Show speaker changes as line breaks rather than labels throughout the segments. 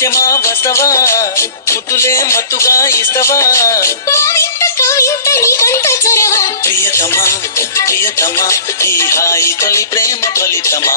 ముత్యమా వస్తవా? ముద్దులే మత్తుగా ఇస్తవా? ప్రియతమా ప్రియతమా ఈ హాయి తొలి ప్రేమ ఫలితమా?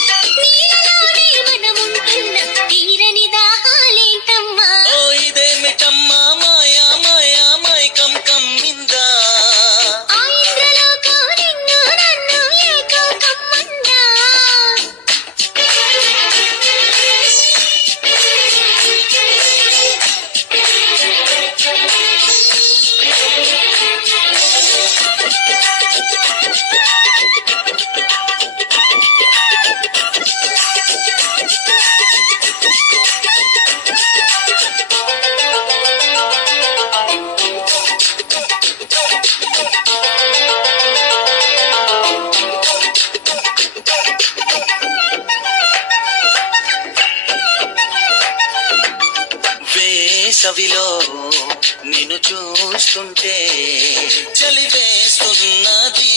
వేసవిలో నిన్ను చూస్తుంటే చలి వేస్తున్నది.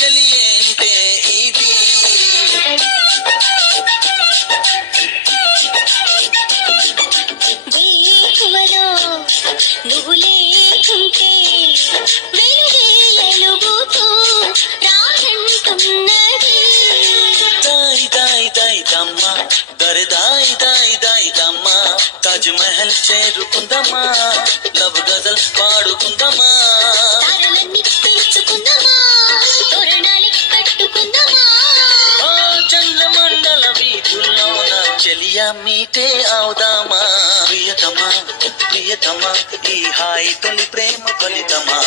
చలి ఏంటే ఇది.
నువ్వు
చేరుకుందమ్మా లవ్ గజల్ పాడుకుందమ్మా
తారలన్నీ పిలుచుకుందామా? తోరణాలు కట్టుకుందామా?
ఓ చంద్రమండల వీధుల్లోన చెలియా మీటే అవుదామా ప్రియతమా ప్రియతమా ఈ హాయి తొలి ప్రేమ ఫలితమా?